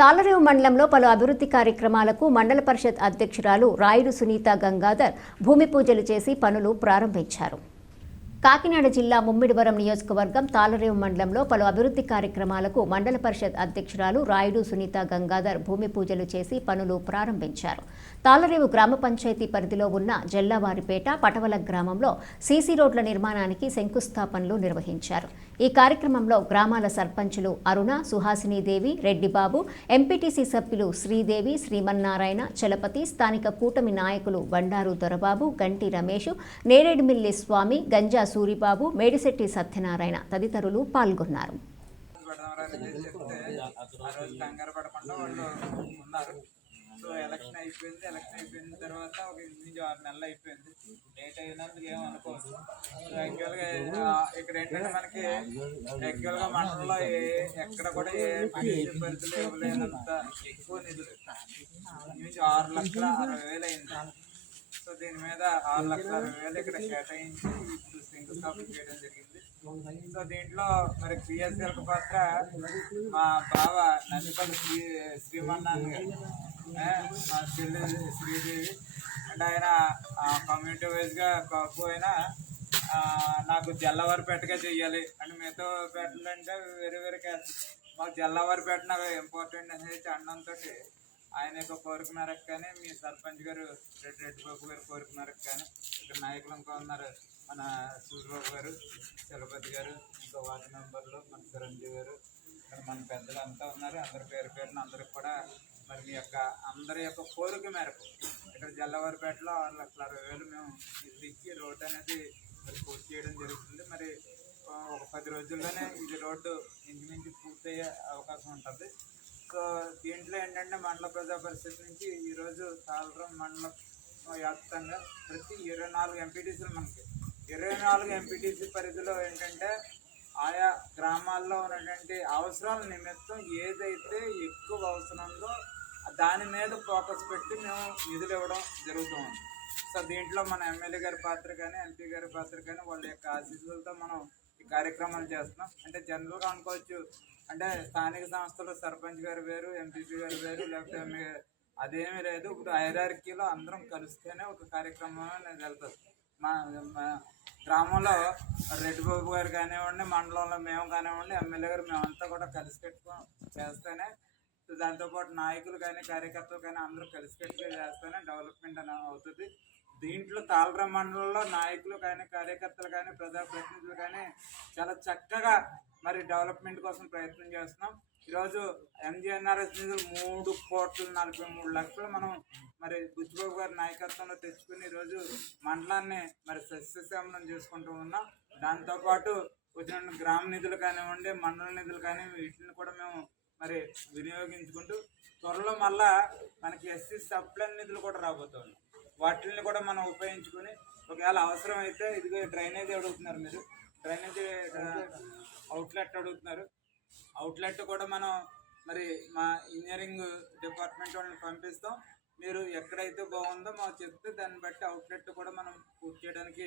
తాళరేవు మండలంలో పలు అభివృద్ధి కార్యక్రమాలకు మండల పరిషత్ అధ్యక్షురాలు రాయుడు సునీత గంగాధర్ భూమి పూజలు చేసి పనులు ప్రారంభించారు. కాకినాడ జిల్లా ముమ్మిడివరం నియోజకవర్గం తాళరేవు మండలంలో పలు అభివృద్ధి కార్యక్రమాలకు మండల పరిషత్ అధ్యక్షురాలు రాయుడు సునీత గంగాధర్ భూమి పూజలు చేసి పనులు ప్రారంభించారు. తాళరేవు గ్రామ పంచాయతీ పరిధిలో ఉన్న జల్లావారిపేట పటవల గ్రామంలో సీసీ రోడ్ల నిర్మాణానికి శంకుస్థాపనలు నిర్వహించారు. ఈ కార్యక్రమంలో గ్రామాల సర్పంచులు అరుణ, సుహాసినీదేవి, రెడ్డిబాబు, ఎంపీటీసీ సభ్యులు శ్రీదేవి, శ్రీమన్నారాయణ, చలపతి, స్థానిక కూటమి నాయకులు బండారు దొరబాబు, గంటి రమేష్, నేరేడుమిల్లి స్వామి, గంజా సూరిబాబు, మేడిశెట్టి సత్యనారాయణ తదితరులు పాల్గొన్నారు. ఎలక్షన్ అయిపోయిన తర్వాత ఒక 8-6 నెలలు అయిపోయింది. లేట్ అయినందుకు ఏమనుకోవచ్చు. ఇక్కడ ఏంటంటే మనకి యాక్చువల్గా మండలంలో ఎక్కడ కూడా ఏ పరిస్థితులు ఇవ్వలేనంత ఎక్కువ నిధులు 6,60,60,000 అయింది. సో దీని మీద 6,60,60,000 ఇక్కడ కేటాయించి ఇప్పుడు శంకుస్థాపన చేయడం జరిగింది. సో దీంట్లో మరి పిఎస్ఎల్ పాత్ర మా బావ నందిపల్లి శ్రీమన్నారాయణ గారు, మా చెల్లి శ్రీదేవి అండ్ ఆయన కమ్యూనిటీ వైజ్గా కాకపోయినా నాకు జల్లవారిపేటగా చెయ్యాలి అంటే మిగతా పేటలు అంటే వేరే క్యాస్ట్, మాకు జల్లవారిపేట నాకు ఇంపార్టెంట్ అనేది అన్నంతో ఆయన యొక్క కోరిక మేరకు కానీ మీ సర్పంచ్ గారు రెడ్డిబాబు గారు కోరిక మేరకు కానీ ఇక్కడ నాయకులు ఇంకా ఉన్నారు, మన సూర్యబాబు గారు, చలపతి గారు, ఇంకా వార్డు మెంబర్లు, మన చిరంజీవి గారు, మన పెద్దలు అంతా ఉన్నారు. అందరి పేరున అందరికి కూడా మరి మీ యొక్క అందరి యొక్క కోరిక మేరకు ఇక్కడ జల్లవారిపేటలో 6,60,000 మేము ఇచ్చి రోడ్డు అనేది మరి పూర్తి చేయడం జరుగుతుంది. మరి ఒక 10 రోజుల్లోనే ఇది రోడ్డు ఇంచుమించు పూర్తయ్యే అవకాశం ఉంటుంది. సో దీంట్లో ఏంటంటే మండల ప్రజా పరిషత్ నుంచి ఈరోజు తాళరేవు మండలం వ్యాప్తంగా ప్రతి 24 ఎంపీటీసీలు మనకి 24 ఎంపీటీసీ పరిధిలో ఏంటంటే ఆయా గ్రామాల్లో ఉన్నటువంటి అవసరాల నిమిత్తం ఏదైతే ఎక్కువ అవసరంలో దాని మీద ఫోకస్ పెట్టి మేము నిధులు ఇవ్వడం జరుగుతూ ఉంది. సో దీంట్లో మన ఎమ్మెల్యే గారి పాత్ర కానీ ఎంపీ గారి పాత్ర కానీ వాళ్ళ యొక్క ఆశీస్సులతో మనం ఈ కార్యక్రమాలు చేస్తున్నాం. అంటే జనరల్గా అనుకోవచ్చు అంటే స్థానిక సంస్థలు సర్పంచ్ గారు వేరు, ఎంపీపీ గారు వేరు, లేకపోతే అదేమీ లేదు. ఇప్పుడు హైరార్కీలో అందరం కలిస్తేనే ఒక కార్యక్రమం అనేది వెళ్తుంది. మా గ్రామంలో రెడ్డిబాబు గారు కానివ్వండి, మండలంలో మేము కానివ్వండి, ఎమ్మెల్యే గారు మేమంతా కూడా కలిసి పెట్టుకొని చేస్తేనే, దాంతోపాటు నాయకులు కానీ కార్యకర్తలు కానీ అందరూ కలిసి పెట్టుకుని చేస్తేనే డెవలప్మెంట్ అనేది అవుతుంది. దీంట్లో తాళరేవు మండలంలో నాయకులు కానీ కార్యకర్తలు కానీ ప్రజాప్రతినిధులు కానీ చాలా చక్కగా మరి డెవలప్మెంట్ కోసం ప్రయత్నం చేస్తున్నాం. ఈరోజు ఎంజీఎన్ఆర్ఎస్ నిధులు 3,43,00,000 మనం మరి బుచ్చిబాబు గారి నాయకత్వంలో తెచ్చుకుని ఈరోజు మండలాన్ని మరి సస్యశ్యామలం చేసుకుంటూ ఉన్నాం. దాంతోపాటు వచ్చిన గ్రామ నిధులు కానివ్వండి, మండల నిధులు కానీ వీటిని కూడా మేము మరి వినియోగించుకుంటూ త్వరలో మళ్ళా మనకి ఎస్సీ సప్లై నిధులు కూడా రాబోతున్నాయి. వాటిని కూడా మనం ఉపయోగించుకొని ఒకవేళ అవసరం అయితే ఇదిగో డ్రైనేజీ అడుగుతున్నారు, మీరు డ్రైనేజీ అవుట్లెట్ అడుగుతున్నారు. అవుట్లెట్ కూడా మనం మరి మా ఇంజనీరింగ్ డిపార్ట్మెంట్ వాళ్ళని పంపిస్తాం. మీరు ఎక్కడైతే బాగుందో మాకు చెప్తే దాన్ని బట్టి అవుట్లెట్ కూడా మనం పూర్తి చేయడానికి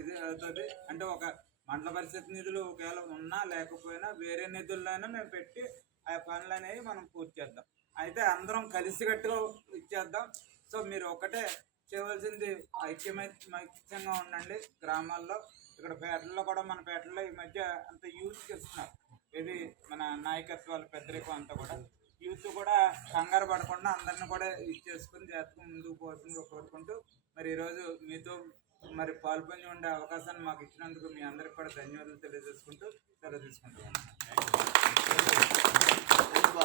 ఇది అవుతుంది. అంటే ఒక మండల పరిషత్ నిధులు ఒకవేళ ఉన్నా లేకపోయినా వేరే నిధుల్లోనే మేము పెట్టి ఆ పనులు అనేవి మనం పూర్తి చేద్దాం. అయితే అందరం కలిసికట్టుగా ఇచ్చేద్దాం. సో మీరు ఒకటే చేయవలసింది ఐక్యంగా ఉండండి. గ్రామాల్లో ఇక్కడ పేటల్లో కూడా మన పేటల్లో ఈ మధ్య అంత యూత్కి ఇస్తున్నారు. ఇది మన నాయకత్వాలు పెద్దరికం అంతా కూడా యూత్ కూడా కంగారు పడకుండా అందరిని కూడా ఇచ్చేసుకుని జాతకం ముందుకు పోతుందిగా కోరుకుంటూ మరి ఈరోజు మీతో మరి పాల్పొంది ఉండే అవకాశాన్ని మాకు ఇచ్చినందుకు మీ అందరికి కూడా ధన్యవాదాలు తెలియజేసుకుంటూ సెలవు తీసుకుంటున్నాను.